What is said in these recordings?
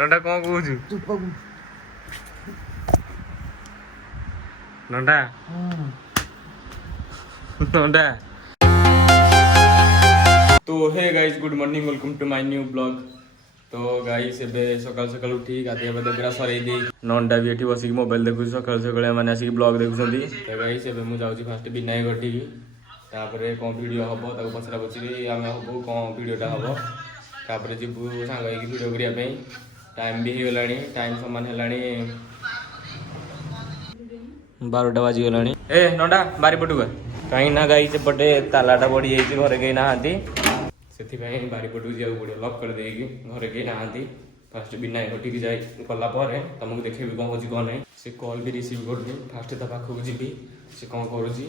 नंडा कौन कहूँ नंडा नंडा तो hey guys good morning welcome to my new blog. तो गाइस एबे सकाल सकाल उठी गाधे बदे पूरा सरे दे नंडा भी एठी बसिक मोबाइल देखु सकाल सकाल माने आसी ब्लॉग देखुछंती। तो गाइस एबे मु जाउची फास्ट विनायक घटी तापरे कोन वीडियो हबो ताको पछरा पछरी आमे हबो कोन वीडियोटा हबो तापरे जिबु सांग होई वीडियो करिया पे टाइम भी हो गलानी टाइम समान हेलानी 12टा बाजी गलानी। ए नंडा बारी पटुआ कहीं ना गाई सेपटे तालाटा पड़ी जाइए घरे कहीं नहांती से बारी पटू जाऊ पड़ो लक कर देगी घरे कहीं नहांती फास्ट विनायक घटी जाए गलापर तुमको देखेबी कौन हो कौन ना से कॉल भी रिसीव करनी फास्ट ता पाखक जी से कौन करुँची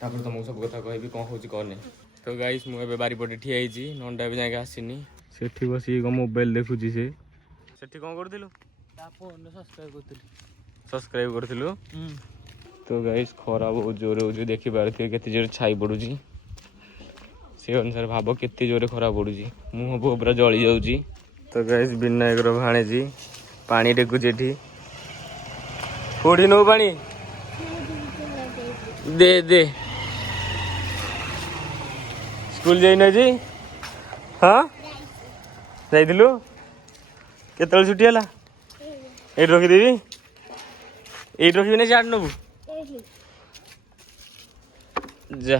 तुमको सब कथा कहि कौन हो कौन ना। तो गाइस मुझे बारीपटे ठिया नंडा भी जाके आसनी से बस मोबाइल देखुची से कौन करूँ सब्सक्राइब करूँ। तो गाइस खरा बहुत जोर हो देखी पारे केते जोर छाई पड़ुची से अनुसार भाव केते जोर खरा पड़ुची मुह पूरा जली जाऊँगी। तो गाइस विनायक भाणेजी पानी टेकुची एठी कोठी नो पानी दे दे स्कूल जाइना जी हाँ जाइलु केतल छुट्टी है ये रखीदेवी ये रखी ना चाट नबू जा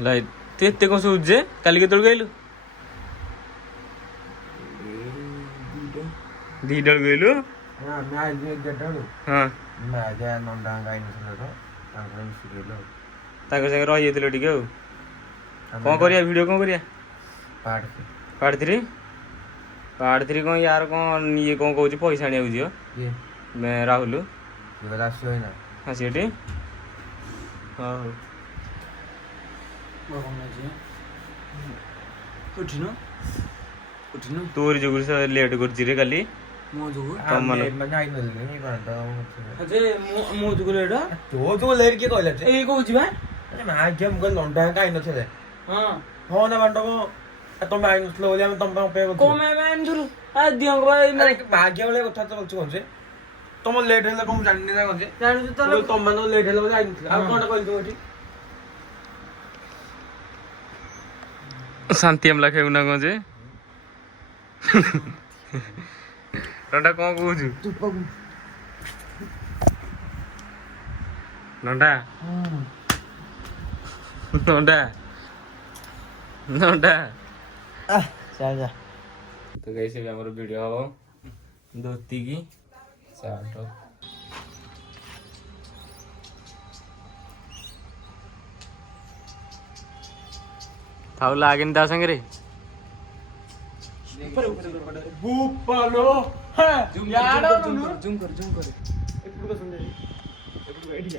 लाइट तू एत कौन सोचे काली के गलु दीटा गलु हाँ संगे रही टे कौन करिया वीडियो कौन करिया पार्ट 3 कौन यार कौन ये कौन कहूँ पैसा आने झील मैं राहुल हाँ सी हाँ तोर जो लेट कर काली तुम आई नथलो बोली हम तुम पे को मैं आनथुरु आ दियो भाई अरे भाग्य वाले कथा तो बोलछु कोनसे तुम लेट हेला कोन जाननी ना कोनसे जानु तो तुम मानो लेट हेला बोली आई नथलो आ कोन कहल तू एठी शांति हमला खेउना कोनसे नंडा कोन कहूछु तू पगु नंडा नंडा नंडा जा तो कैसे भी हमारा वीडियो हम धोती की शर्ट थाउ लागेन दा संगे रे बुप्पलो हां यार जूम कर एपुड को सुन एपुड एडी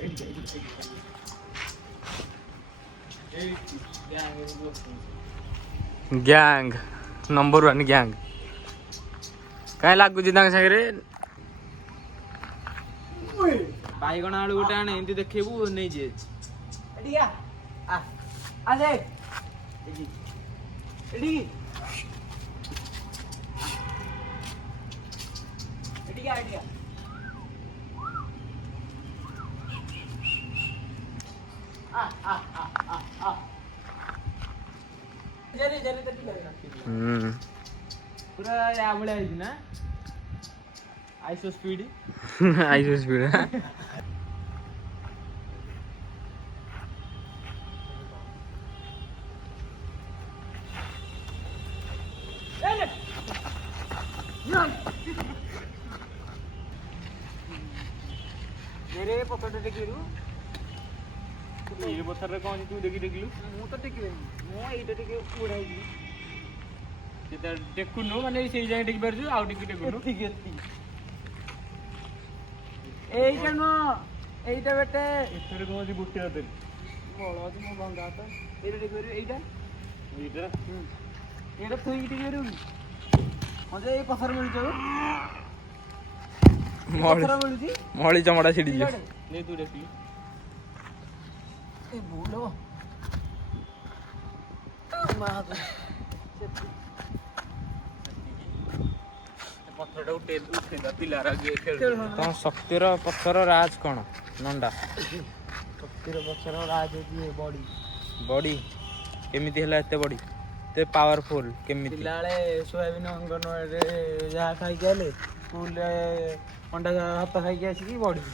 गैंग नंबर 1 गैंग कहीं लगुच सागे बैगण आलू गोटे आने एमती देखू नहीं जे पूरा या बळे आइज ना आइसो स्पीड आइसो स्पीड मेरे पकड़ टेकिरु ये पत्थर रे कोन तू देखि टेकिलु मु तो टेकिबे मु एटा टेके उड़ाई देखुनु माने से जाय टेक परजु आउ टेक देखुनु ठीक है एइटा नो एइटा बेटे एथरे कोन जी बुट्टी आते बोलो जी मो बंगा तो एटा टेक करू एइटा एटा थोई टेक करू मजे ए पत्थर मिल जाऊ पत्थर मिल जी मोळी चमड़ा छिड़ी जे ले तू देखी ବୁଲ ତମ ଶକ୍ତିର ପଛର ରାଜ କଣ ନଣ୍ଡା? ଶକ୍ତିର ପଛର ରାଜ ହଉଛି ବଡି। ବଡି କେମିତି ହେଲା ଏତେ ବଡି ଏତେ ପାୱାରଫୁଲ କେମିତି? ପିଲାବେଳେ ସୋୟାବିନ ଅଙ୍ଗନବାଡ଼ିରେ ଯାହା ଖାଇକି ଆଇଲେ ସ୍କୁଲରେ ଅଣ୍ଡା ଭାତ ଖାଇକି ଆସିକି ବଢି